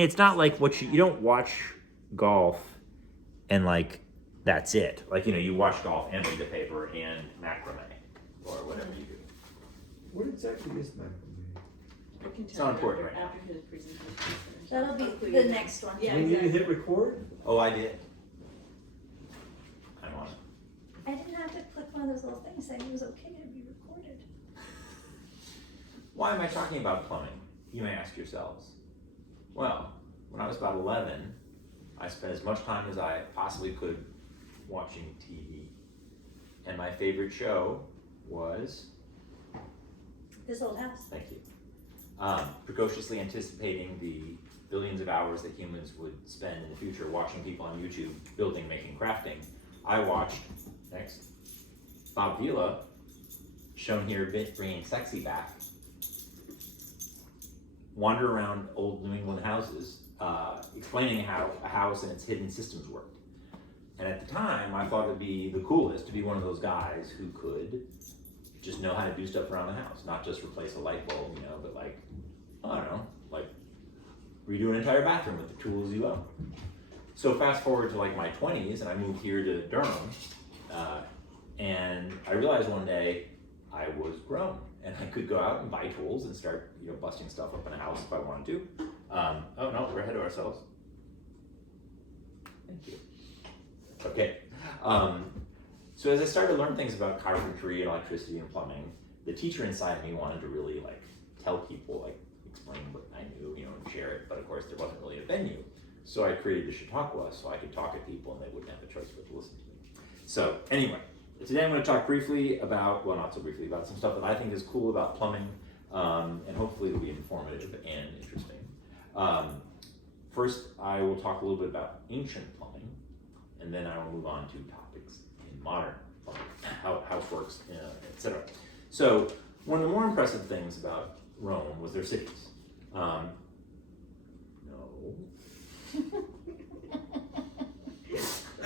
It's not like you don't watch golf and like that's it. Like, you watch golf and read the paper and macrame or whatever you do. What exactly is macrame? I can It's tell not you important right after his presentation. That'll be the next one. Yeah, When you exactly. hit record? Oh, I did. I'm on it. I didn't have to click one of those little things saying it was okay to be recorded. Why am I talking about plumbing? You may ask yourselves. Well, when I was about 11, I spent as much time as I possibly could watching TV. And my favorite show was, This Old House. thank you, precociously anticipating the billions of hours that humans would spend in the future watching people on YouTube building, making, crafting. I watched, next, Bob Vila, shown here bringing sexy back, wander around old New England houses, explaining how a house and its hidden systems worked. And at the time, I thought it'd be the coolest to be one of those guys who could just know how to do stuff around the house, not just replace a light bulb, but like, I don't know, like redo an entire bathroom with the tools you own. So fast forward to like my 20s, and I moved here to Durham, and I realized one day I was grown, and I could go out and buy tools and start, busting stuff up in a house if I wanted to. Oh no, we're ahead of ourselves. Thank you. Okay. So as I started to learn things about carpentry and electricity and plumbing, the teacher inside me wanted to really like tell people, like explain what I knew, and share it. But of course, there wasn't really a venue. So I created the Chautauqua so I could talk at people and they wouldn't have a choice but to listen to me. So anyway, today I'm going to talk briefly about, well, not so briefly, about some stuff that I think is cool about plumbing, and hopefully it'll be informative and interesting. First, I will talk a little bit about ancient plumbing, and then I will move on to topics in modern plumbing, how house works, etc. So one of the more impressive things about Rome was their cities. No.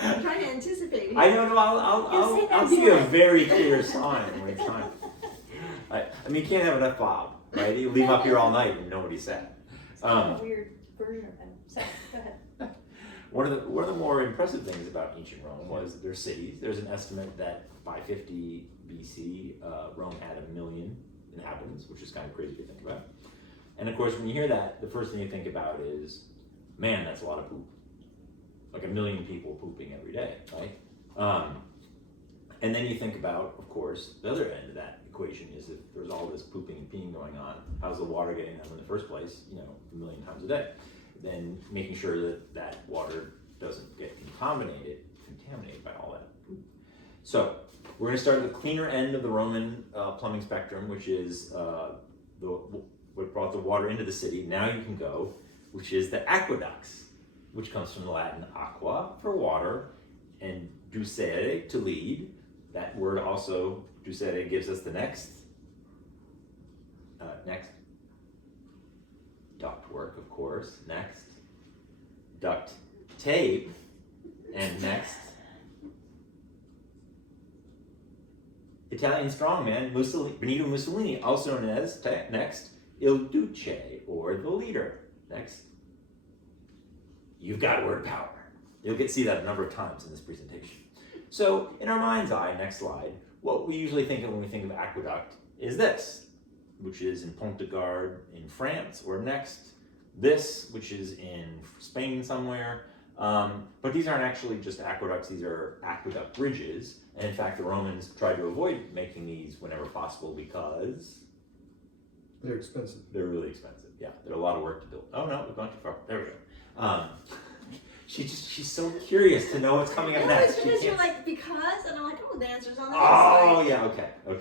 I'm trying to anticipate. I know. I'll give you a very clear sign when it's time. I mean, you can't have enough Bob, right? You leave him up here all night and nobody said. It's kind of a weird version of him. So, go ahead. One of the more impressive things about ancient Rome was their cities. There's an estimate that by 50 BC, Rome had 1 million inhabitants, which is kind of crazy to think about. And of course, when you hear that, the first thing you think about is, man, that's a lot of poop. Like 1 million people pooping every day, right? And then you think about, of course, the other end of that equation is if there's all this pooping and peeing going on, how's the water getting them in the first place, 1 million times a day? Then making sure that that water doesn't get contaminated by all that poop. So we're going to start at the cleaner end of the Roman plumbing spectrum, which is what brought the water into the city. Now you can go, which is the aqueducts, which comes from the Latin aqua for water and ducere to lead. That word also, ducere, gives us the next ductwork, of course, next duct tape, and next Italian strongman Benito Mussolini, also known as next Il Duce, or the leader. Next, you've got word power. You'll see that a number of times in this presentation. So in our mind's eye, next slide, what we usually think of when we think of aqueduct is this, which is in Pont de Gard in France, or next, this, which is in Spain somewhere. But these aren't actually just aqueducts, these are aqueduct bridges. And in fact, the Romans tried to avoid making these whenever possible because They're expensive. they're really expensive. Yeah, they're a lot of work to build. Oh no, we've gone too far. There we go. She's so curious to know what's coming up No, next. it's She because you're can't- like, because, and I'm like, oh, the answer's on the Oh next slide. yeah,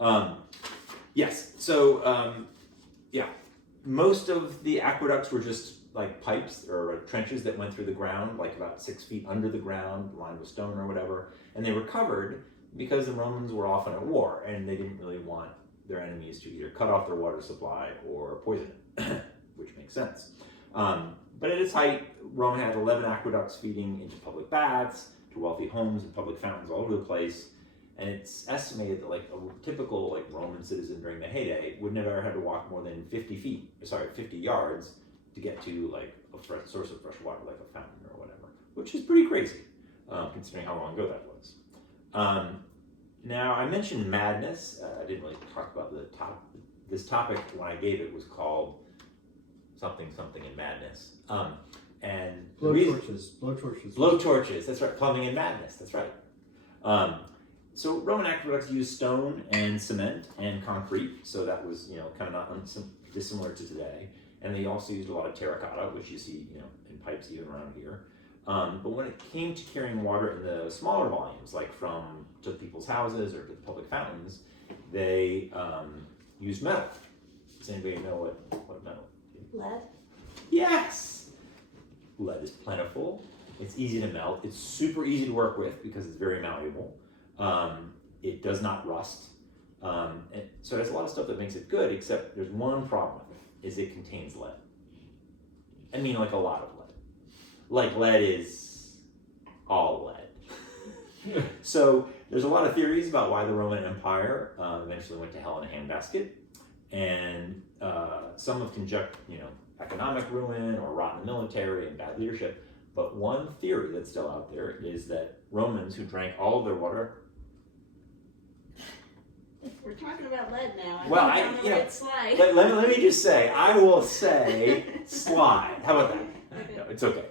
okay. Yes, so yeah, most of the aqueducts were just like pipes or trenches that went through the ground, like about 6 feet under the ground, lined with stone or whatever, and they were covered because the Romans were often at war and they didn't really want their enemies to either cut off their water supply or poison it, which makes sense. But at its height, Rome had 11 aqueducts feeding into public baths, to wealthy homes and public fountains all over the place. And it's estimated that like a typical Roman citizen during the heyday would never have had to walk more than 50 yards to get to like a source of fresh water, like a fountain or whatever, which is pretty crazy, considering how long ago that was. Now, I mentioned madness. I didn't really talk about this topic when I gave it was called something in madness. And blowtorches. That's right. Plumbing and madness. That's right. So Roman aqueducts used stone and cement and concrete. So that was kind of not dissimilar to today. And they also used a lot of terracotta, which you see in pipes even around here. But when it came to carrying water in the smaller volumes, like to people's houses or to the public fountains, they used metal. Does anybody know what metal? Lead? Yes! Lead is plentiful. It's easy to melt. It's super easy to work with because it's very malleable. It does not rust. And so it has a lot of stuff that makes it good, except there's one problem with it, is it contains lead. I mean, like a lot of lead. Like lead is all lead. So there's a lot of theories about why the Roman Empire eventually went to hell in a handbasket. And some have conjectured, economic ruin or rotten military and bad leadership. But one theory that's still out there is that Romans who drank all of their water. We're talking about lead now. Well, on the right slide. Let me just say, I will say slide. How about that? No, it's okay.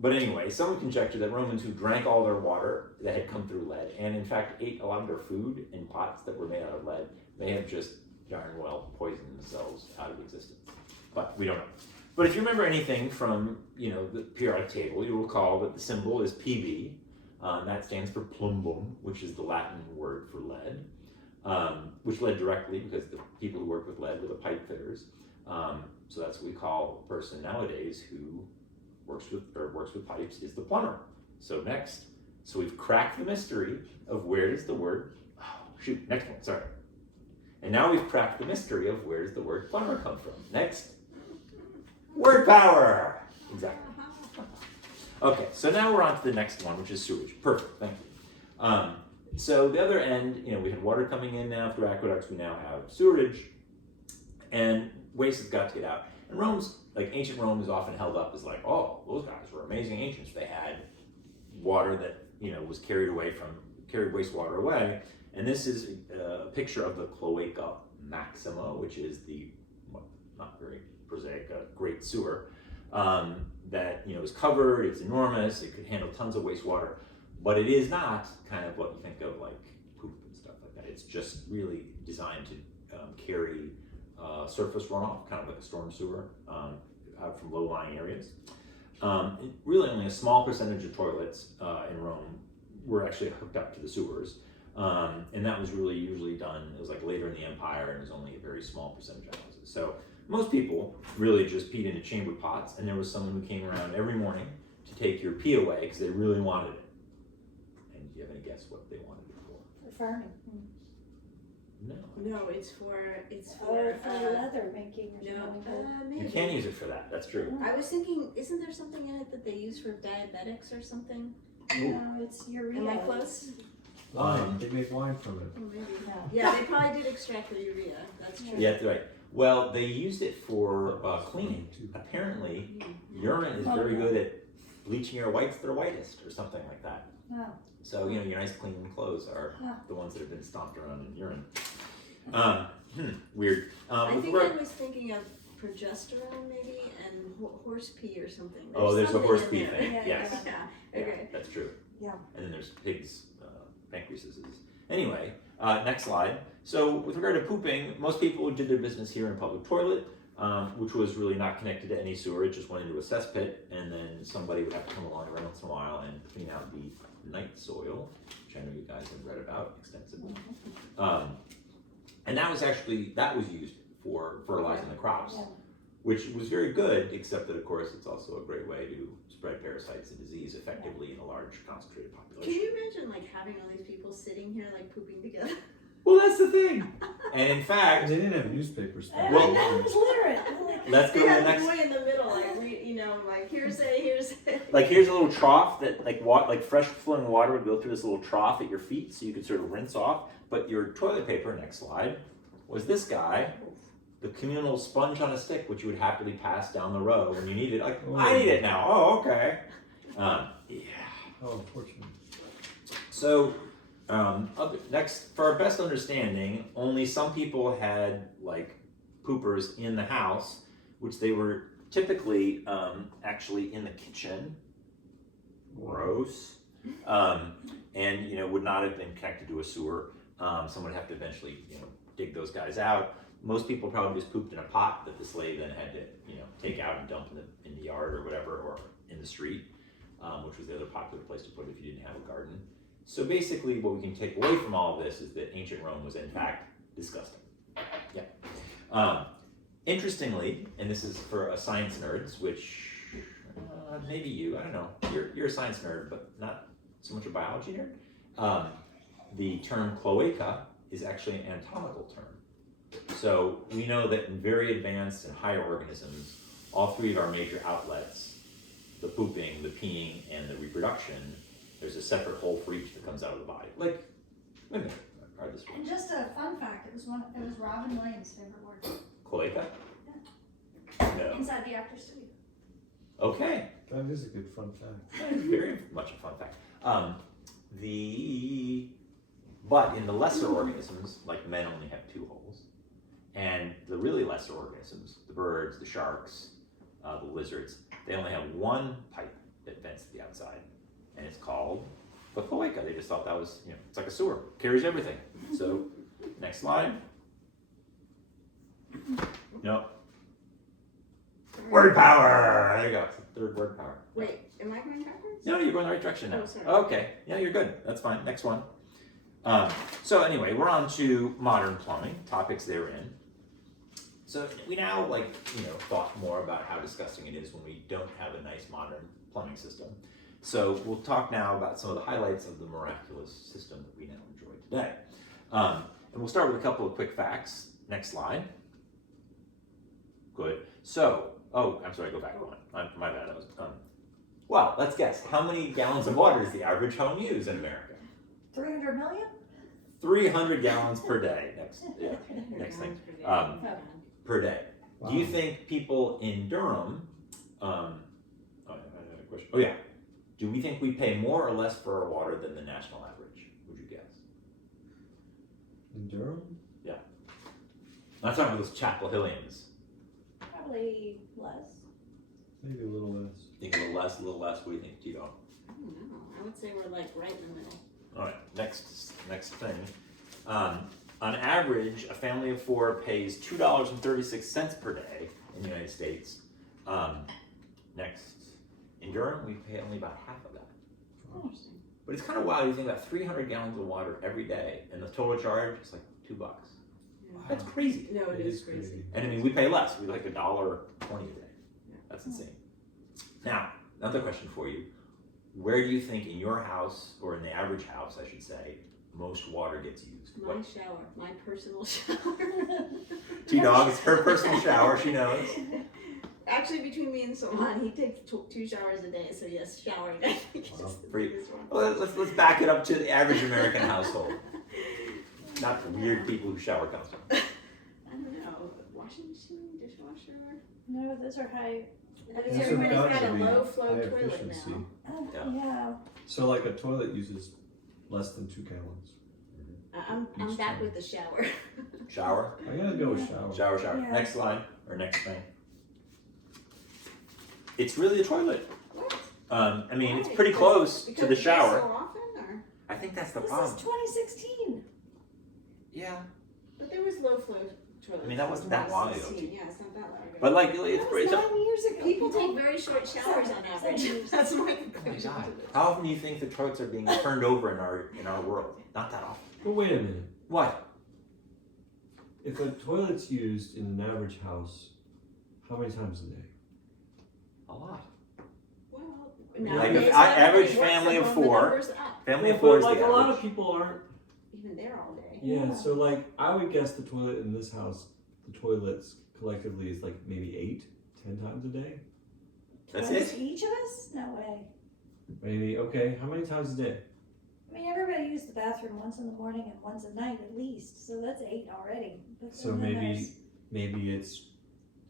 But anyway, some conjecture that Romans who drank all their water that had come through lead, and in fact ate a lot of their food in pots that were made out of lead, may have just darn well poisoned themselves out of existence. But we don't know. But if you remember anything from the periodic table, you'll recall that the symbol is Pb. That stands for plumbum, which is the Latin word for lead, which led directly because the people who worked with lead were the pipe fitters. So that's what we call a person nowadays who works with pipes is the plumber. So we've cracked the mystery of where does the word, next one, sorry. And now we've cracked the mystery of where does the word plumber come from. Next, word power. Exactly. Okay, so now we're on to the next one, which is sewage. Perfect, thank you. So the other end, we had water coming in now through aqueducts, we now have sewerage, and waste has got to get out. And ancient Rome is often held up as like, oh, those guys were amazing ancients. They had water that, was carried wastewater away. And this is a picture of the Cloaca Maxima, which is the, not very prosaic, great sewer that, is covered, it's enormous, it could handle tons of wastewater, but it is not kind of what you think of like poop and stuff like that. It's just really designed to carry surface runoff, kind of like a storm sewer, out from low-lying areas. Really only a small percentage of toilets in Rome were actually hooked up to the sewers. And that was really usually done, it was like later in the empire, and it was only a very small percentage of houses. So most people really just peed into chamber pots, and there was someone who came around every morning to take your pee away because they really wanted it. And do you have any guess what they wanted it for? For farming. No. No, it's for leather making or no, something. maybe. You can use it for that, that's true. I was thinking, isn't there something in it that they use for diabetics or something? No, it's urea. Am I close? Wine. They make wine from it. Oh, maybe. No. Yeah, they probably did extract the urea. That's true. Yeah, that's right. Well, they used it for cleaning. Apparently, urine is very good at bleaching your whites that are whitest or something like that. Oh. So, your nice clean clothes are the ones that have been stomped around in urine. Weird. I think I was thinking of progesterone maybe and horse pee or something. There's a something horse in pee there. thing. Yeah, Yes. Yeah, okay. Yeah, that's true. Yeah. And then there's pigs' pancreases. Anyway, next slide. So with regard to pooping, most people did their business here in a public toilet, which was really not connected to any sewer. It just went into a cesspit, and then somebody would have to come along every once in a while and clean out the night soil, which I know you guys have read about extensively. And that was used for fertilizing the crops, which was very good, except that of course it's also a great way to spread parasites and disease effectively in a large concentrated population. Can you imagine having all these people sitting here pooping together? Well, that's the thing. And in fact, They didn't have newspapers. I Well- know, it was literate. let's go They to the have the next. boy in the middle, here's Like here's a little trough that like fresh flowing water would go through this little trough at your feet, so you could sort of rinse off. But your toilet paper, next slide, was this guy the communal sponge on a stick, which you would happily pass down the road when you need it. Like, Oh. I need it now. Oh, okay. Yeah. How unfortunate. So, next, for our best understanding, only some people had like poopers in the house, which they were typically actually in the kitchen. Gross. And would not have been connected to a sewer. Someone would have to eventually dig those guys out. Most people probably just pooped in a pot that the slave then had to take out and dump in the yard or whatever, or in the street, which was the other popular place to put it if you didn't have a garden. So basically what we can take away from all of this is that ancient Rome was in fact disgusting. Yeah. Interestingly, and this is for a science nerds, which maybe you, I don't know, you're a science nerd, but not so much a biology nerd. The term cloaca is actually an anatomical term. So we know that in very advanced and higher organisms, all three of our major outlets, the pooping, the peeing, and the reproduction, there's a separate hole for each that comes out of the body. Like women are this way. And just a fun fact, it was Robin Williams' favorite word. Cloaca? No. Inside the actor's studio. Okay. That is a good fun fact. That is very much a fun fact. But in the lesser organisms, like men only have 2 holes, and the really lesser organisms, the birds, the sharks, the lizards, they only have 1 pipe that vents to the outside, and it's called the cloaca. They just thought that was, it's like a sewer, carries everything. So, next slide. No. Word power! There you go. It's the 3rd word power. Wait, am I going backwards? No, you're going the right direction now. Oh, sorry. Okay, yeah, you're good. That's fine. Next one. So anyway, we're on to modern plumbing, topics therein. So we now thought more about how disgusting it is when we don't have a nice modern plumbing system. So we'll talk now about some of the highlights of the miraculous system that we now enjoy today. And we'll start with a couple of quick facts. Next slide. Good. So, I'm sorry, go back one. My bad. That was, well, let's guess. How many gallons of water does the average home use in America? 300 million? 300 gallons per day. Next thing. Per day. Wow. Do you think people in Durham, I had a question. Oh yeah. Do we think we pay more or less for our water than the national average? Would you guess? In Durham? I'm talking about those Chapel Hillians. Probably less. Maybe a little less. Think a little less, a little less. What do you think, Tito? I don't know. I would say we're like right in the middle. All right, next thing. On average, a family of 4 pays $2.36 per day in the United States. Next, in Durham, we pay only about half of that. Interesting. But it's kind of wild. You think about 300 gallons of water every day, and the total charge is like $2. That's crazy. No, it is crazy. And I mean, we pay less. We like $1.20 a day. Yeah. That's insane. Now, another question for you. Where do you think in your house, or in the average house, I should say, most water gets used? My shower, my personal shower. T-Dog, it's her personal shower, she knows. Actually, between me and Salman, he takes 2 showers a day, so yes, showering I think is the For you. biggest one. Well, let's back it up to the average American household. Not the weird people who shower constantly. I don't know, washing machine, dishwasher. No, those are high. I think Those have everybody's got got to a be low flow high toilet efficiency. now. Oh, Yeah. yeah. So like a toilet uses less than 2 gallons. I'm Each back time. with the shower. Shower? I gotta go with shower. Shower. Yeah. Next slide, or next thing. It's really a toilet. What? I mean, it's Why? pretty close Because to the it's shower. so often, or? I think that's the This problem. is 2016. Yeah. But there was low flow toilets. I mean, that wasn't in that long ago. 2016. Yeah, it's not that long ago. But like, That it's was 9 a, years ago. People take very short showers on average. Seven. That's my oh my conclusion. God. to this. How often do you think the toilets are being turned over in our world? Not that often. But wait a minute. What? If a toilet's used in an average house, how many times a day? A lot. Well, Like nowadays, an average everybody works family at of home, the 4. numbers up. Family of Well, 4 is but like the a lot average. of people aren't. Even there all day. Yeah, Yeah. so like I would guess the toilet in this house, the toilets collectively is like maybe 8-10 times a day. That's Twice it? Each of us? No way. Maybe, okay, how many times a day? I mean, everybody used the bathroom once in the morning and once at night at least, so that's 8 already. But So then maybe there's- maybe it's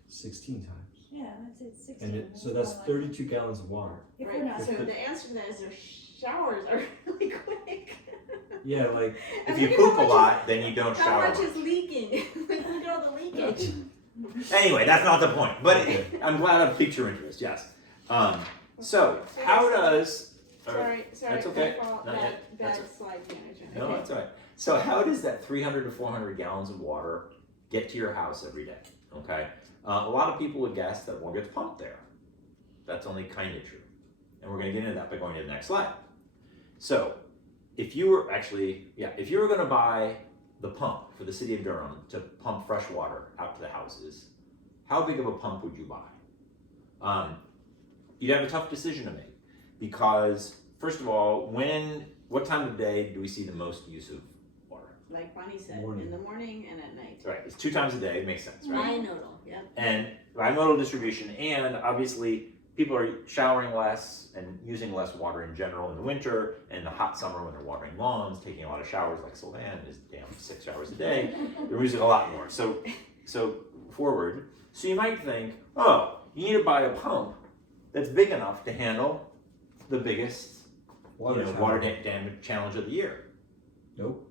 16 times. Yeah, I'd say it's 16. And so that's 32 gallons of water. If we're Right, not, so the answer to that is their showers are really quick. Yeah, like If And you look at poop how a much lot, then you don't How shower much much. is leaking? Like, look at all the leakage. Anyway, that's not the point. But Okay. I'm glad I've piqued your interest. Yes. So how does? Sorry, That's okay. my fault. Not yet. Bad That's slide management. No, Okay. that's all right. So how does that 300 to 400 gallons of water get to your house every day? Okay. A lot of people would guess that one gets pumped there. That's only kind of true. And we're going to get into that by going to the next slide. So if you were going to buy the pump for the city of Durham to pump fresh water out to the houses, how big of a pump would you buy? You'd have a tough decision to make because, first of all, what time of day do we see the most use of water? Like Bonnie said, Morning. in the morning and at night. Right, it's 2 times a day. It makes sense, right? Binodal, yep. And bimodal distribution, and obviously people are showering less and using less water in general in the winter, and in the hot summer when they're watering lawns, taking a lot of showers, like Sylvan is damn 6 showers a day. They're using a lot more. So forward. So you might think, oh, you need to buy a pump that's big enough to handle the biggest water damage challenge of the year. Nope.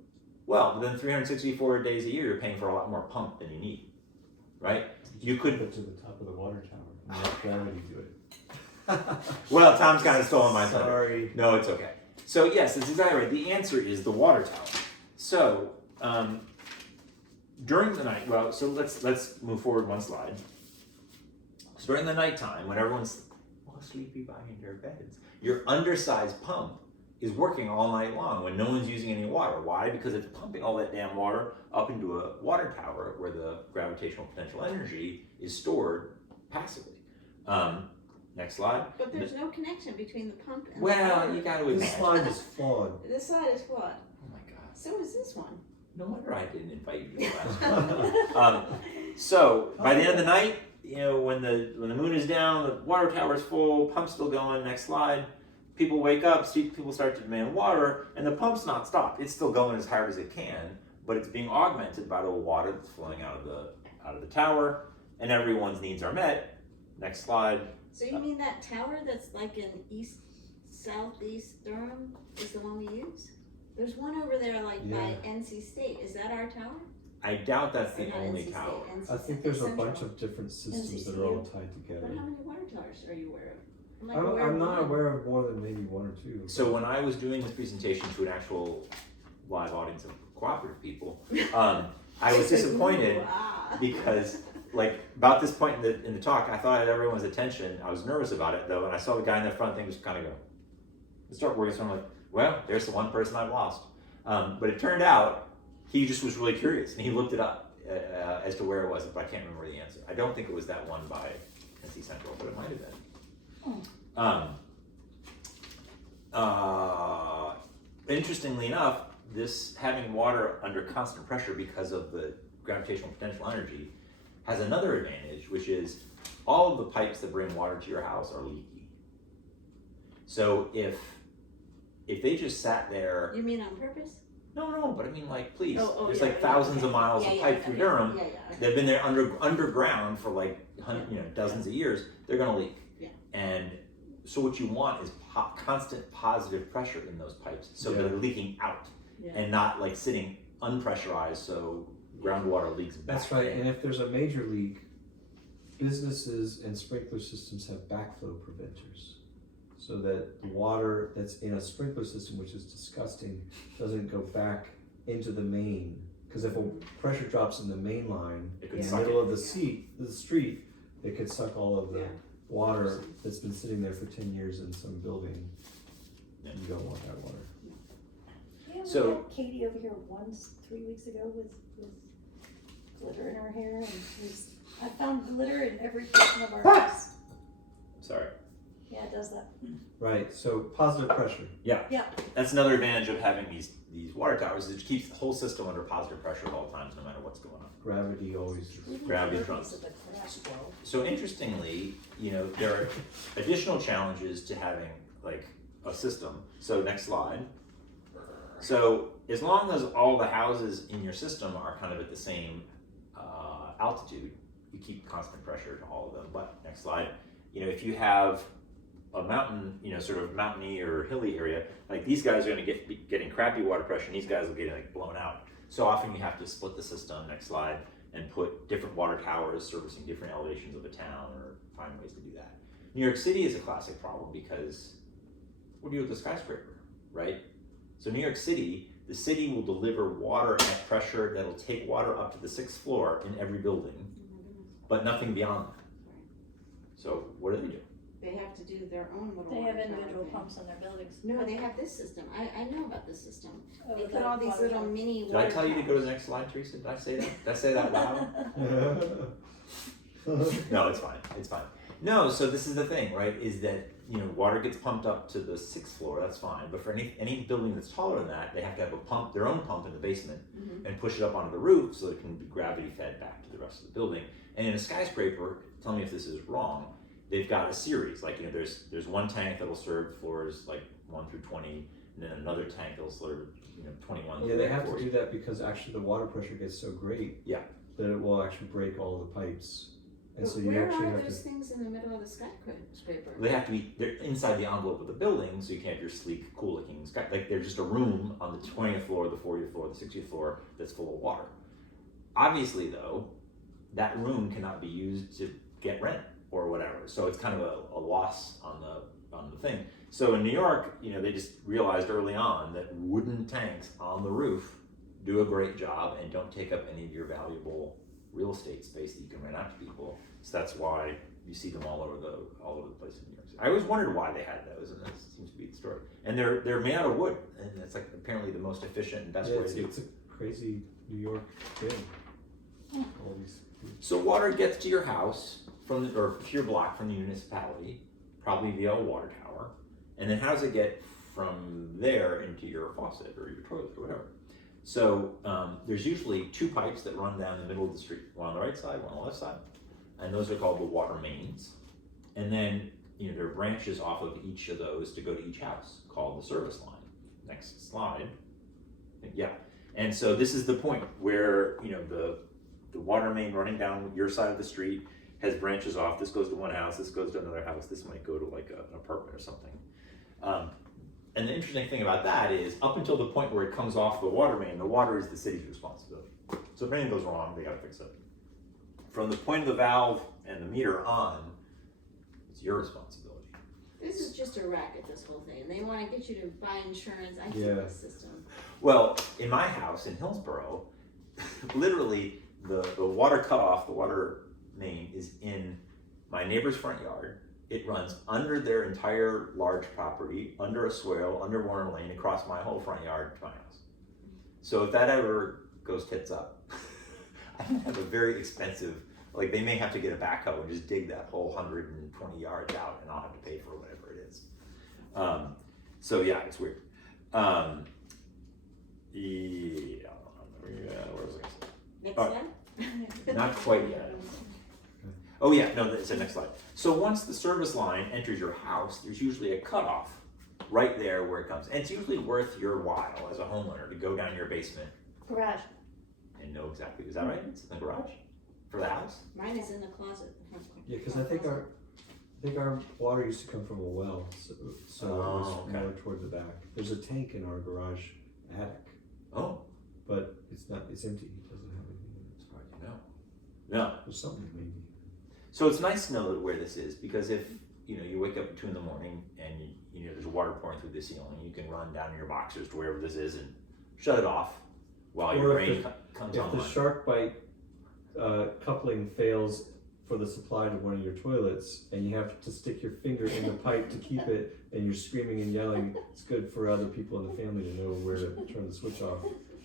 Well, then 364 days a year, you're paying for a lot more pump than you need, right? You could. Put it to the top of the water tower and let gravity do it. Well, Tom's kind of stolen my thunder. Sorry. No, it's okay. So yes, that's exactly right. The answer is the water tower. So during the night, so let's move forward one slide. So during the nighttime, when everyone's all sleepy behind their beds, your undersized pump is working all night long when no one's using any water. Why? Because it's pumping all that damn water up into a water tower where the gravitational potential energy is stored passively. Next slide. But there's no connection between the pump and the Well, water. you got to This imagine. slide is flawed. This side is flawed. Oh my God. So is this one. No wonder I didn't invite you to the last one. So by the end of the night, when the moon is down, the water tower is full, pump's still going. Next slide. People wake up, people start to demand water, and the pump's not stopped. It's still going as hard as it can, but it's being augmented by the water that's flowing out of the tower, and everyone's needs are met. Next slide. So you mean that tower that's like in southeast Durham is the one we use? There's one over there like by NC State. Is that our tower? I doubt that's Or the not only NC tower. State, I NC think there's a Central. bunch of different systems that are all tied together. But how many water towers are you aware of? I'm not aware of more than maybe one or two. So when I was doing this presentation to an actual live audience of cooperative people, I was disappointed because about this point in the talk, I thought I had everyone's attention. I was nervous about it though, and I saw the guy in the front thing just kind of go, start working. So I'm like, well, there's the one person I've lost. But it turned out he just was really curious and he looked it up as to where it was, but I can't remember the answer. I don't think it was that one by NC Central, but it might have been. Interestingly enough, this having water under constant pressure because of the gravitational potential energy has another advantage, which is all of the pipes that bring water to your house are leaky. So if they just sat there, You mean on purpose? no, but I mean please, Oh, there's yeah, thousands of miles of pipe through Durham. Yeah. They've been there underground for dozens of years. They're going to leak. Yeah. And so what you want is constant positive pressure in those pipes, so they're leaking out and not sitting unpressurized, so groundwater leaks back. That's right. in. And if there's a major leak, businesses and sprinkler systems have backflow preventers, so that the water that's in a sprinkler system, which is disgusting, doesn't go back into the main. Because if a pressure drops in the main line It in could the suck middle it. of the street, it could suck all of the water that's been sitting there for 10 years in some building. Yeah. You don't want that water. Yeah, we So- had Katie over here once 3 weeks ago with glitter in her hair, and I found glitter in every portion of our house. Sorry. Yeah, it does that. Right. So positive pressure. That's another advantage of having these water towers. Is it keeps the whole system under positive pressure at all times, no matter what's going on. Gravity always. Gravity Cookies trumps. of the crash flow. So interestingly, there are additional challenges to having a system. So next slide. So as long as all the houses in your system are kind of at the same altitude, you keep constant pressure to all of them. But next slide, if you have a mountain, sort of mountainy or hilly area, like these guys are going to be getting crappy water pressure, and these guys will get like blown out. So often you have to split the system, next slide, and put different water towers servicing different elevations of a town, or find ways to do that. New York City is a classic problem because what do you do with a skyscraper, right? So New York City, the city will deliver water at pressure that'll take water up to the 6th floor in every building, but nothing beyond that. So what do? They have to do their own little. They have water tower individual thing. pumps on their buildings. No, they have this system. I know about this system. Oh, They the put all these water little towers. mini Did water I tell you to go to towers. the next slide, Teresa? Did I say that? Did I say that loud? No, it's fine. It's fine. No, so this is the thing, right? Is that water gets pumped up to the 6th floor. That's fine. But for any building that's taller than that, they have to have a pump, their own pump in the basement, and push it up onto the roof so it can be gravity fed back to the rest of the building. And in a skyscraper, tell me if this is wrong, they've got a series. Like there's one tank that will serve floors like 1 through 20, and then another tank that will serve 21. Yeah, they have to 40. do that because actually the water pressure gets so great. Yeah. That it will actually break all the pipes. And But so you where actually are have those to. things in the middle of the skyscraper? They have to be, they're inside the envelope of the building, so you can have your sleek, cool looking sky. Like there's just a room on the 20th floor, the 40th floor, the 60th floor that's full of water. Obviously though, that room cannot be used to get rent or whatever. So it's kind of a loss on the thing. So in New York, they just realized early on that wooden tanks on the roof do a great job and don't take up any of your valuable real estate space that you can rent out to people. So that's why you see them all over the place in New York City. I always wondered why they had those, and that seems to be the story. And they're made out of wood, and it's like apparently the most efficient and best way to do. It's a crazy New York thing. All these. So water gets to your house or to your block from the municipality, probably via a water tower. And then how does it get from there into your faucet or your toilet or whatever? So there's usually 2 pipes that run down the middle of the street, one on the right side, one on the left side, and those are called the water mains. And then there are branches off of each of those to go to each house called the service line. Next slide. Yeah. And so this is the point where the water main running down your side of the street has branches off. This goes to one house, this goes to another house, this might go to like an apartment or something. And the interesting thing about that is up until the point where it comes off the water main, the water is the city's responsibility. So if anything goes wrong, they gotta fix it. From the point of the valve and the meter on, it's your responsibility. This is just a racket, this whole thing. They want to get you to buy insurance. I hate Yeah. this system. Well, in my house in Hillsborough, literally the water cutoff, the water main is in my neighbor's front yard. It runs under their entire large property, under a swale, under Warner Lane, across my whole front yard to my house. So if that ever goes tits up, I have a very expensive, like they may have to get a backhoe and just dig that whole 120 yards out, and I'll have to pay for whatever it is. So yeah, it's weird. Yeah, where was I? Next Oh, slide? Not quite yet. Oh yeah, no, it's the next slide. So once the service line enters your house, there's usually a cutoff right there where it comes. And it's usually worth your while as a homeowner to go down your basement Garage. and know exactly, is that right? It's in the garage for the house? Mine is in the closet. The front Yeah, because I think our water used to come from a well, so it was okay. more toward the back. There's a tank in our garage attic, Oh, but it's empty. It doesn't have anything in it. it's hard to know. No. There's something maybe. So it's nice to know where this is, because if you wake up at 2 a.m. and there's water pouring through the ceiling, you can run down in your boxers to wherever this is and shut it off while your Or if brain comes If online. the shark bite coupling fails for the supply to one of your toilets, and you have to stick your finger in the pipe to keep it, and you're screaming and yelling, it's good for other people in the family to know where to turn the switch off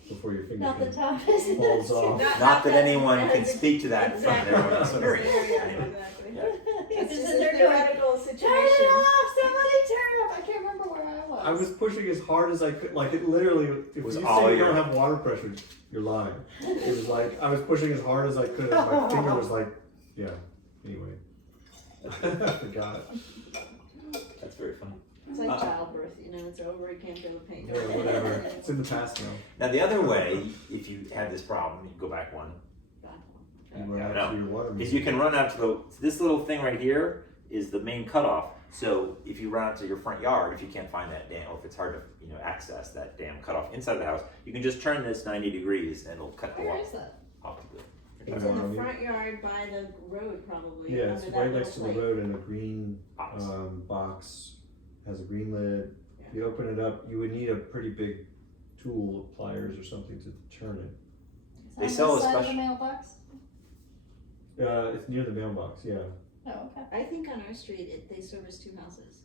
before your finger Not the can- top. falls off. Not that anyone can speak to that from Exactly. their own experience. Yeah, Anyway. exactly. Yeah. It's Just just in a there going, theoretical turn situation. it off! Somebody turn it off! I can't remember where I was. I was pushing as hard as I could, like it literally, if Was you all say you your- don't have water pressure, you're lying. It was like, I was pushing as hard as I could, and my finger was like, yeah, anyway. I forgot. That's very funny. It's like childbirth, it's over, you can't feel the pain. Yeah, whatever, it's in the past now. Now the other way, if you had this problem, you go back one. You run I out know. to your water Is meter. you can run out to this little thing right here is the main cutoff. So if you run out to your front yard, if you can't find that dam, or if it's hard to access that dam cutoff inside the house, you can just turn this 90 degrees and it'll cut the Where water is that? off to the. It's in the front yard by the road probably. Yeah, it's under that right next to the little road, and a green Box. box has a green lid. Yeah. You open it up, you would need a pretty big tool, pliers or something to turn it. They Is it sell on a this side of special- the mailbox? It's near the mailbox, yeah. Oh, okay. I think on our street, they service 2 houses.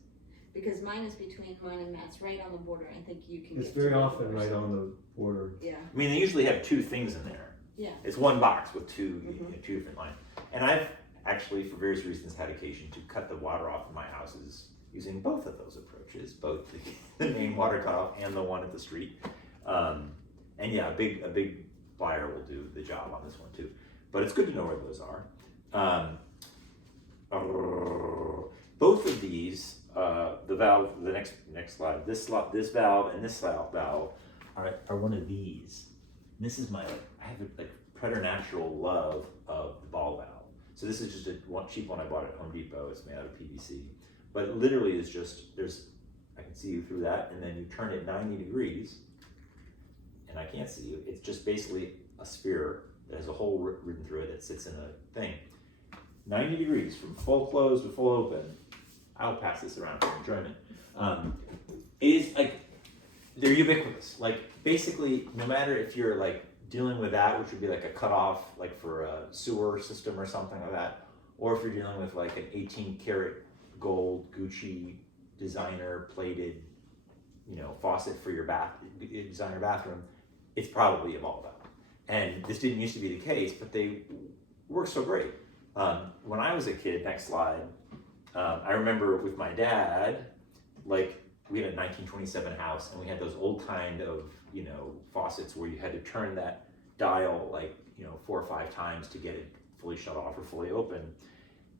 Because mine is between mine and Matt's, right on the border. I think you can It's get to very the often border. right on the border. Yeah, I mean, they usually have 2 things in there. yeah. It's one box with 2 Mhm. 2 different lines. And I've actually, for various reasons, had occasion to cut the water off in my houses using both of those approaches, both the main water cutoff and the one at the street. And yeah, a big plier will do the job on this one too. But it's good to know where those are. Both of these, the valve, the next slide, this valve and this valve are one of these. And this is I have a preternatural love of the ball valve. So this is just a cheap one I bought at Home Depot. It's made out of PVC. But it literally is just, I can see you through that, and then you turn it 90 degrees, and I can't see you. It's just basically a sphere that has a hole written through it that sits in a thing. 90 degrees from full close to full open. I'll pass this around for enjoyment. It is they're ubiquitous. Basically, no matter if you're dealing with that, which would be a cutoff, for a sewer system or something like that, or if you're dealing with an 18 karat gold Gucci designer plated, faucet for your designer bathroom, it's probably a ball valve. And this didn't used to be the case, but they work so great. When I was a kid, next slide, I remember with my dad, we had a 1927 house, and we had those old kind of, faucets where you had to turn that dial 4 or 5 times to get it fully shut off or fully open.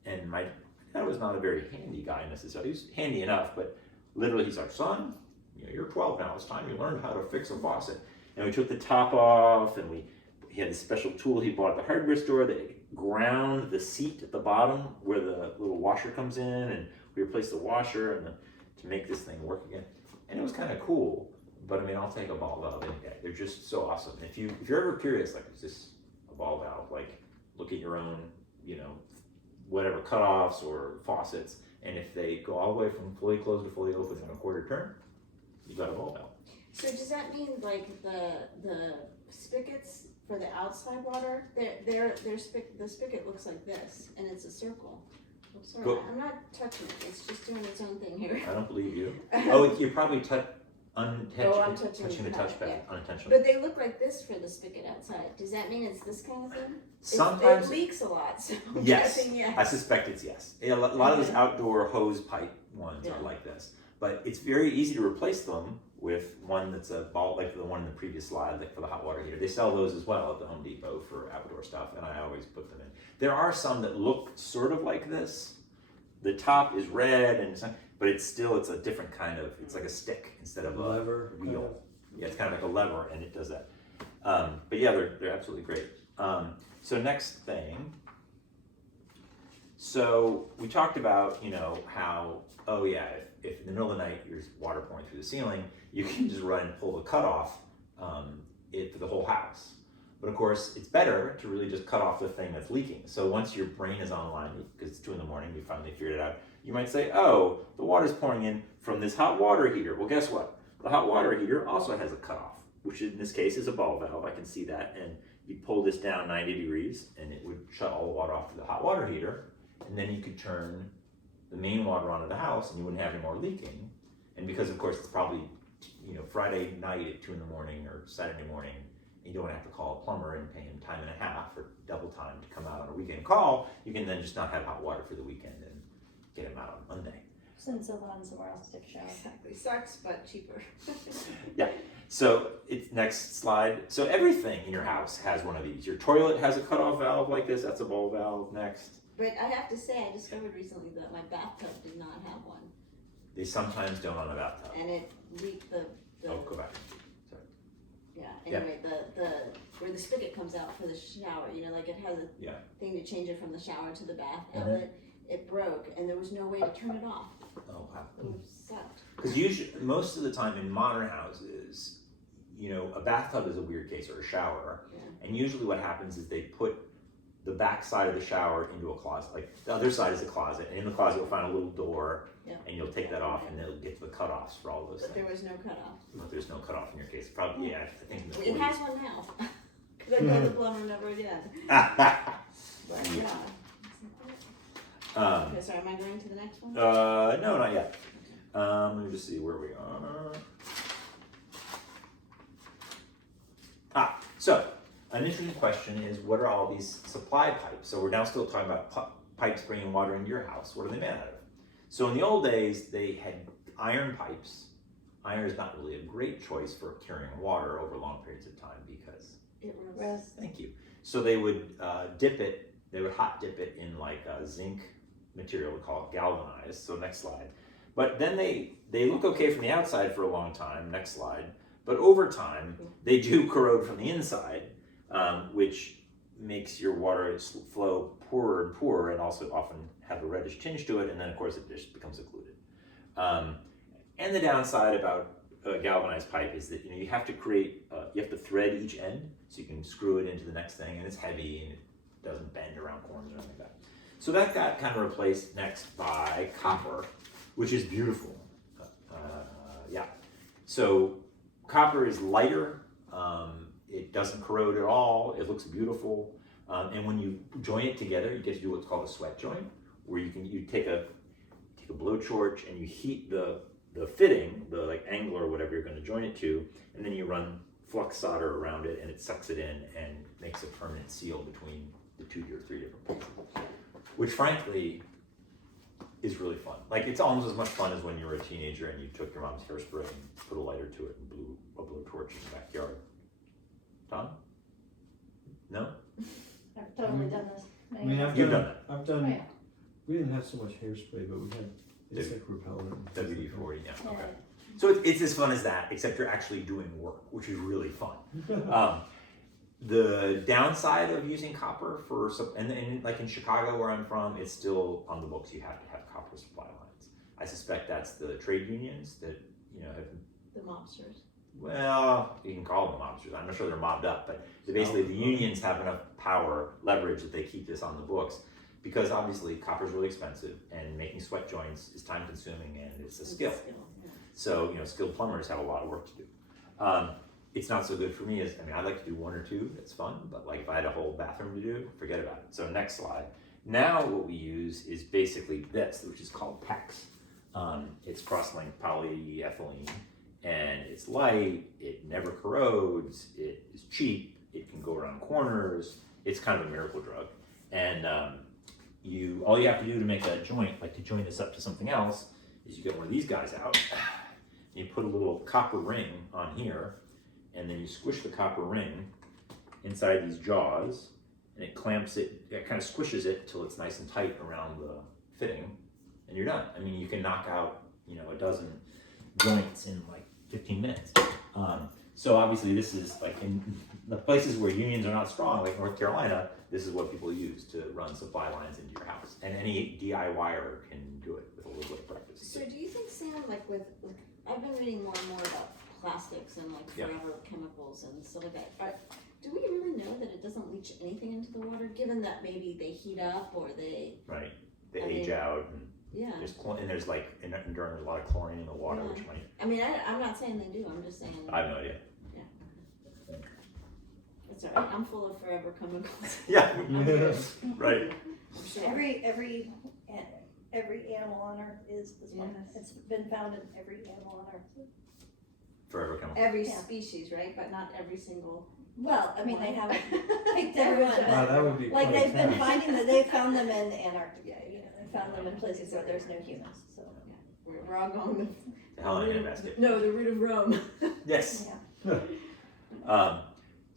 And my dad was not a very handy guy necessarily. He was handy enough, but literally he's like, son, you're 12 now. It's time you learned how to fix a faucet. And we took the top off, and he had this special tool he bought at the hardware store that ground the seat at the bottom where the little washer comes in, and we replaced the washer to make this thing work again. And it was kind of cool, but I'll take a ball valve any day. They're just so awesome. And if you're ever curious, is this a ball valve? Look at your own, whatever cutoffs or faucets, and if they go all the way from fully closed to fully open in a quarter turn, you got a ball valve. So does that mean the spigots for the outside water, the spigot looks like this, and it's a circle. I'm sorry, Go- I'm not touching it, it's just doing its own thing here. I don't believe you. Oh, you're probably I'm touching touching the the touchpad yeah. unintentionally. But they look like this for the spigot outside. Does that mean it's this kind of thing? Sometimes, It leaks a lot, so I'm yes. guessing yes. I suspect it's yes. A lot of those outdoor hose pipe ones are like this, but it's very easy to replace them with one that's a ball, like the one in the previous slide, for the hot water heater. They sell those as well at the Home Depot for outdoor stuff, and I always put them in. There are some that look sort of like this. The top is red, but it's a different kind of, it's like a stick instead of a Lever. wheel. Yeah, it's kind of like a lever, and it does that. But yeah, they're absolutely great. So next thing. So we talked about, how, if in the middle of the night there's water pouring through the ceiling, you can just run and pull the cutoff for the whole house. But of course, it's better to really just cut off the thing that's leaking. So once your brain is online, because it's 2 a.m, you finally figured it out, you might say, oh, the water's pouring in from this hot water heater. Well, guess what? The hot water heater also has a cutoff, which in this case is a ball valve. I can see that. And you pull this down 90 degrees, and it would shut all the water off to the hot water heater. And then you could turn the main water onto the house, and you wouldn't have any more leaking. And because, of course, it's probably Friday night at 2 a.m. or Saturday morning, you don't have to call a plumber and pay him time and a half or double time to come out on a weekend call. You can then just not have hot water for the weekend and get him out on Monday. Send someone somewhere else to take a shower. Exactly, sucks, but cheaper. Yeah. So it's next slide. So everything in your house has one of these. Your toilet has a cutoff valve like this. That's a ball valve. Next. But I have to say, I discovered recently that my bathtub did not have one, They sometimes don't on a bathtub. and it leaked the Oh, go back. yeah. Anyway, the where the spigot comes out for the shower, you know, like it has a Yeah. thing to change it from the shower to the bath Mhm. outlet. It broke, and there was no way to turn it off. Oh wow. It was sucked. Because usually, most of the time in modern houses, you know, a bathtub is a weird case, or a shower, Yeah. and usually what happens is they put the back side of the shower into a closet. Like the other side is a closet, and in the closet you'll find a little door, Yeah. and you'll take that off, and they'll get to the cutoffs for all those But there things. was no cutoff. But there's no cutoff in your case. Probably, yeah. I think in the It 40s. has one now. Because I told the plumber never again. But yeah. Okay, so am I going to the next one? No, not yet. Let me just see where we are. So an interesting question is, what are all these supply pipes? So we're now still talking about pipes bringing water into your house. What are they made out of? So in the old days, they had iron pipes. Iron is not really a great choice for carrying water over long periods of time because, It was. Rest. thank you. So they would dip it, they would hot dip it in like a zinc material, we call it galvanized. So next slide. But then they look okay from the outside for a long time, next slide. But over time, they do corrode from the inside, which makes your water flow poorer and poorer, and also often have a reddish tinge to it, and then of course it just becomes occluded. And the downside about a galvanized pipe is that you have to create, you have to thread each end, so you can screw it into the next thing, and it's heavy and it doesn't bend around corners or anything like that. So that got kind of replaced next by copper, which is beautiful. Yeah. So copper is lighter. It doesn't corrode at all. It looks beautiful. And when you join it together, you get to do what's called a sweat joint, where you take a blowtorch and you heat the fitting, the like angle or whatever you're going to join it to, and then you run flux solder around it, and it sucks it in and makes a permanent seal between the 2 or 3 different pieces, which frankly is really fun. Like it's almost as much fun as when you were a teenager and you took your mom's hairspray and put a lighter to it and blew a blowtorch in the backyard. Tom? No? I've totally done this. I mean, You've done that. I've Oh, done, yeah. we didn't have so much hairspray, but we had insect repellent. and things like WD-40, yeah. Yeah. Okay. So it's as fun as that, except you're actually doing work, which is really fun. that. The downside of using copper for, and like in Chicago where I'm from, it's still on the books. You have to have copper supply lines. I suspect that's the trade unions that, have, The mobsters. well, you can call them mobsters. I'm not sure they're mobbed up, but basically the unions have enough power, leverage that they keep this on the books, because obviously copper is really expensive and making sweat joints is time consuming and it's a skill. Yeah. So, skilled plumbers have a lot of work to do. It's not so good for me I like to do 1 or 2, it's fun, but like if I had a whole bathroom to do, forget about it. So next slide. Now what we use is basically this, which is called PEX. It's cross-linked polyethylene, and it's light, it never corrodes, it is cheap, it can go around corners, it's kind of a miracle drug. And all you have to do to make a joint, like to join this up to something else, is you get one of these guys out, and you put a little copper ring on here, and then you squish the copper ring inside these jaws, and it clamps it, it kind of squishes it till it's nice and tight around the fitting, and you're done. You can knock out, a dozen joints in like 15 minutes. So obviously this is like in the places where unions are not strong, like North Carolina, this is what people use to run supply lines into your house. And any DIYer can do it with a little bit of practice. So do you think, Sam, like I've been reading more and more about plastics and like Yeah. forever chemicals and stuff like that. Do we really know that it doesn't leach anything into the water, given that maybe they heat up or they, Right, they I age mean, out, and yeah. there's like, in Durham, there's a lot of chlorine in the water, Yeah. which might, I'm not saying they do, I'm just saying. I have no idea. It's all right, I'm full of forever chemicals. Yeah, I'm good. right. I'm sure. Every animal on Earth is this one. Yes. It's been found in every animal on Earth. Forever chemical. Every Yeah. species, right? But not every single. Well, I mean, they one. haven't picked everyone, Wow, but that would be like quite they've been fast. finding that they found them in Antarctica. They found them in places where there's no humans. So We're all going The hell I invested. No, the root of Rome. Yes. yeah.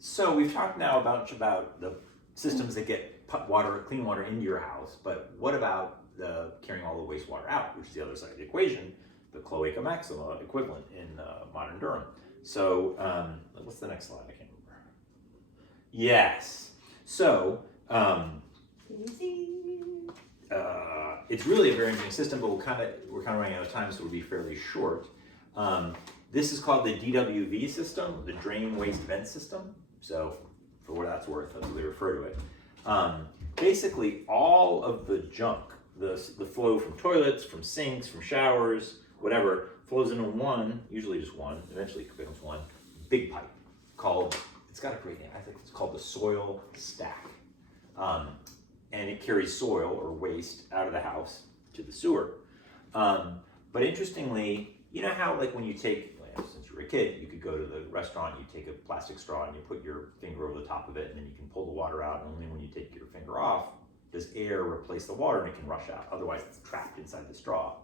So we've talked now about the systems that get clean water into your house, but what about the carrying all the wastewater out, which is the other side of the equation, the cloaca maxima equivalent in modern Durham. So what's the next slide? I can't Yes. So, Easy. it's really a very interesting system, but we're kind of running out of time, so we'll be fairly short. This is called the DWV system, the drain waste vent system. So, for what that's worth, that's what they refer to it. Basically, all of the junk, the flow from toilets, from sinks, from showers, whatever, flows into one, usually just one, eventually it becomes one, big pipe called, it's got a great name, I think it's called the soil stack. And it carries soil or waste out of the house to the sewer. But interestingly, you know how like when you take, since you were a kid, you could go to the restaurant, you take a plastic straw and you put your finger over the top of it and then you can pull the water out, and only when you take your finger off does air replace the water and it can rush out. Otherwise it's trapped inside the straw.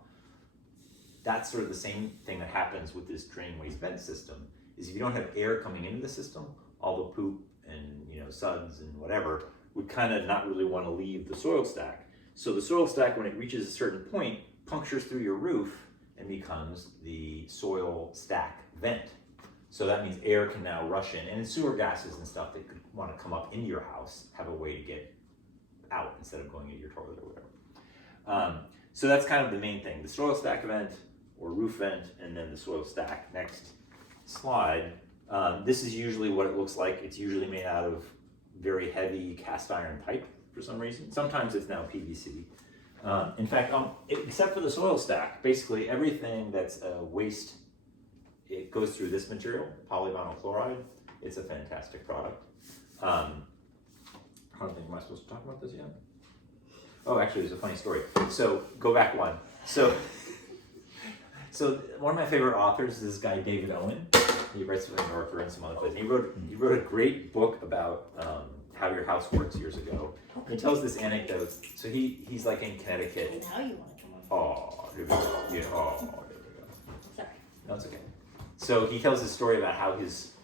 That's sort of the same thing that happens with this drain waste vent system, is if you don't have air coming into the system, all the poop and suds and whatever would kind of not really want to leave the soil stack. So the soil stack, when it reaches a certain point, punctures through your roof and becomes the soil stack vent. So that means air can now rush in, and sewer gases and stuff that could want to come up into your house have a way to get out instead of going into your toilet or whatever. So that's kind of the main thing, the soil stack vent or roof vent, and then the soil stack. Next slide. This is usually what it looks like. It's usually made out of very heavy cast iron pipe for some reason. Sometimes it's now PVC. In fact, except for the soil stack, basically everything that's waste, it goes through this material, polyvinyl chloride. It's a fantastic product. I don't think, am I supposed to talk about this yet? Oh, actually, there's a funny story. So, go back one. So one of my favorite authors is this guy, David Owen. He writes for the New Yorker and some other places. He wrote a great book about how your house works years ago. And he tells this anecdote. So he's like in Connecticut. Now you want to come on. Oh, there we go. Yeah, oh, there we go. Sorry. No, it's okay. So he tells this story about how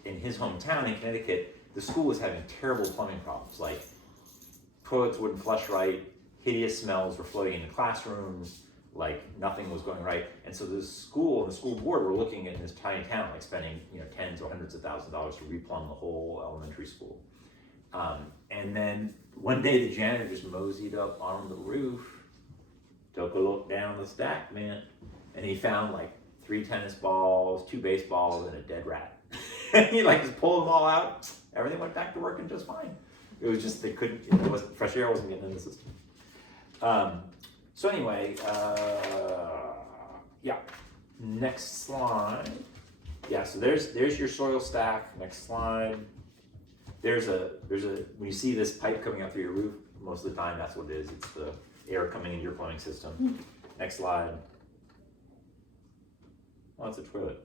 in his hometown in Connecticut, the school was having terrible plumbing problems. Like toilets wouldn't flush right, hideous smells were floating into classrooms, like nothing was going right. And so the school and the school board were looking at this tiny town, like spending tens or hundreds of thousands of dollars to replumb the whole elementary school. And then one day the janitor just moseyed up on the roof, took a look down the stack, man, and he found like 3 tennis balls, 2 baseballs, and a dead rat. And he just pulled them all out. Everything went back to working just fine. It was just, they couldn't, fresh air wasn't getting in the system. So anyway, yeah, next slide. Yeah, so there's your soil stack. Next slide. There's a when you see this pipe coming up through your roof, most of the time that's what it is. It's the air coming into your plumbing system. Next slide. Oh, it's a toilet.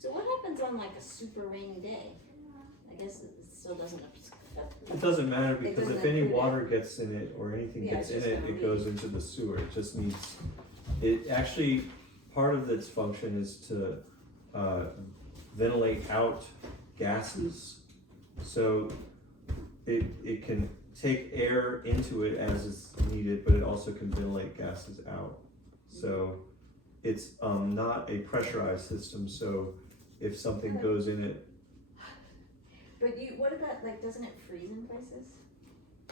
So what happens on like a super rainy day? I guess it still doesn't affect. It doesn't matter because doesn't if any include it. water gets in it or anything Yeah, gets in it's it, just gonna it goes into the sewer. It just needs, it actually, part of its function is to ventilate out gases. So it can take air into it as is needed, but it also can ventilate gases out. So it's not a pressurized system, so if something goes in it. But what about, like, doesn't it freeze in places?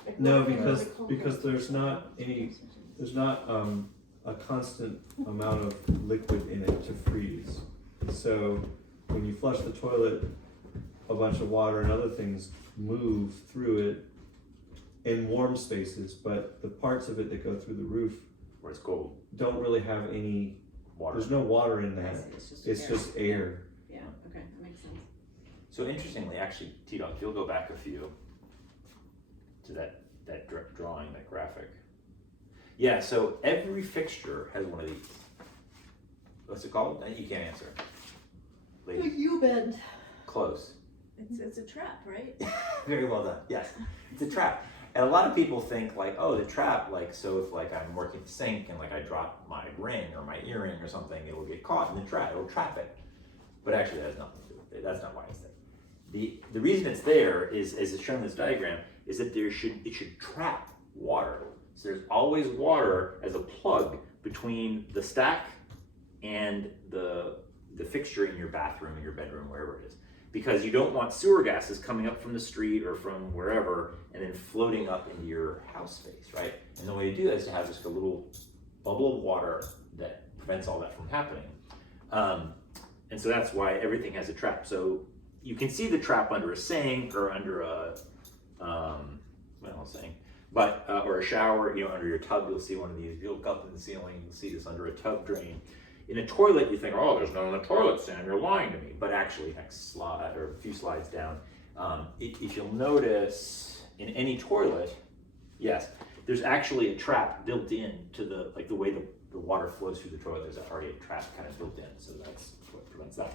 Like, No, what if it because really cold because goes there's through not the any, system? there's not a constant amount of liquid in it to freeze. So when you flush the toilet, a bunch of water and other things move through it in warm spaces, but the parts of it that go through the roof Where it's cold. don't really have any, Water. there's no water in I that. see, It's just air. Yeah, okay, that makes sense. So interestingly, actually, Tito, if you'll go back a few to that drawing, that graphic. Yeah, so every fixture has one of these. What's it called? You can't answer. Ladies, You bend. close. It's a trap, right? Very well done. Yes, it's a trap. And a lot of people think like, oh, the trap, like, so if like I'm working the sink and like I drop my ring or my earring or something, it will get caught in the trap. It'll trap it. But actually, that has nothing to do with it. That's not why it's there. The reason it's there is, as it's shown in this diagram, is that it should trap water. So there's always water as a plug between the stack and the fixture in your bathroom, in your bedroom, wherever it is. because you don't want sewer gases coming up from the street or from wherever and then floating up into your house space, right? And the way to do that is to have just a little bubble of water that prevents all that from happening. And so that's why everything has a trap. So you can see the trap under a sink or under a, or a shower, under your tub, you'll see one of these. You look up in the ceiling, you'll see this under a tub drain. In a toilet, you think, oh, there's no one in the toilet, Sam, you're lying to me. But actually, next slide, or a few slides down, if you'll notice, in any toilet, yes, there's actually a trap built in to the way the water flows through the toilet. There's already a trap kind of built in, so that's what prevents that.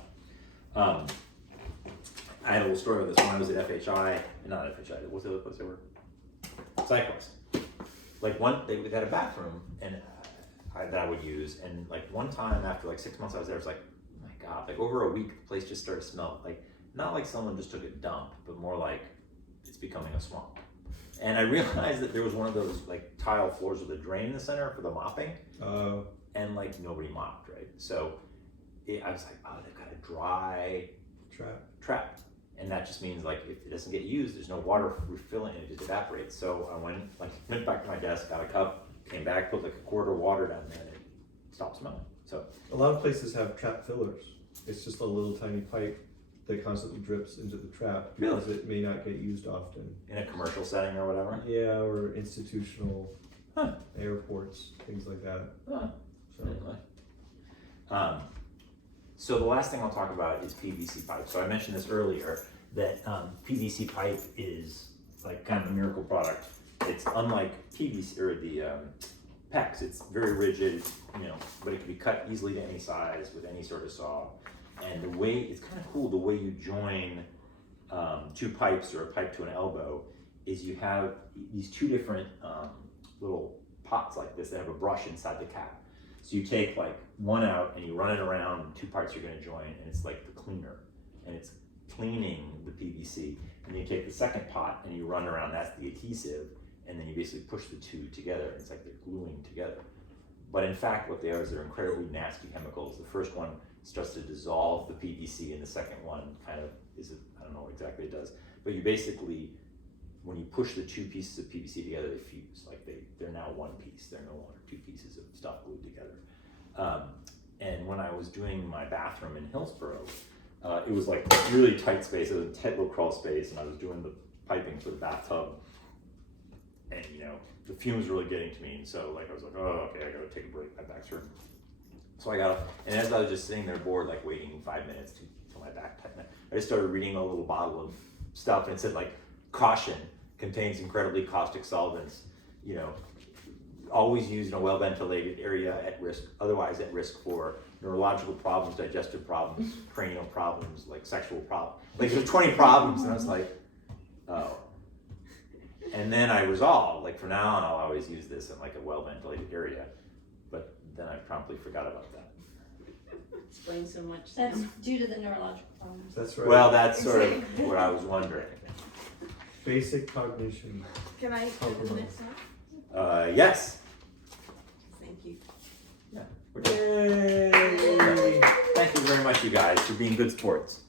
I had a little story about this when I was at FHI, not FHI, what's the other place they were? Cyclops. They had a bathroom that I would use, and one time after 6 months I was there, it was like, oh my God, over a week the place just started to smell not like someone just took a dump, but more like it's becoming a swamp. And I realized that there was one of those tile floors with a drain in the center for the mopping, and nobody mopped, right? So I was like, oh, they've got a dry trap. And that just means if it doesn't get used, there's no water refilling it, it just evaporates. So I went back to my desk, got a cup, came back, put a quart of water down there, and it stopped smelling. So a lot of places have trap fillers. It's just a little tiny pipe that constantly drips into the trap because it may not get used often. In a commercial setting or whatever? Yeah, or institutional airports, things like that. So the last thing I'll talk about is PVC pipe. So I mentioned this earlier, that PVC pipe is kind of a miracle product. It's unlike PVC or the PEX. It's very rigid, but it can be cut easily to any size with any sort of saw. And the way, it's kind of cool, the way you join two pipes or a pipe to an elbow is you have these two different little pots like this that have a brush inside the cap. So you take one out and you run it around, and two parts you're going to join, and it's the cleaner, and it's cleaning the PVC. And then you take the second pot and you run around, that's the adhesive, and then you basically push the two together. It's like they're gluing together. But in fact, what they are is they're incredibly nasty chemicals. The first one starts to dissolve the PVC, and the second one kind of I don't know what exactly it does, but you basically, when you push the two pieces of PVC together, they fuse. They're now one piece. They're no longer two pieces of stuff glued together. And when I was doing my bathroom in Hillsborough, it was really tight space. It was a tight little crawl space, and I was doing the piping for the bathtub. And the fumes were really getting to me, and so I was like, oh, okay, I gotta take a break. My back's hurting. So I got up, and as I was just sitting there bored, waiting 5 minutes till my back tightened, I just started reading a little bottle of stuff, and it said caution, contains incredibly caustic solvents, always used in a well-ventilated area, at risk, otherwise at risk for neurological problems, digestive problems, cranial problems, sexual problems. There's 20 problems, and I was like, oh. And then I resolved, from now on, I'll always use this in a well-ventilated area. But then I promptly forgot about that. Explains so much. That's due to the neurological problems. That's right. Well, that's sort of what I was wondering. Basic cognition. Can I do the next one? Yes. Thank you. Yeah. Yay! Thank you very much, you guys, for being good sports.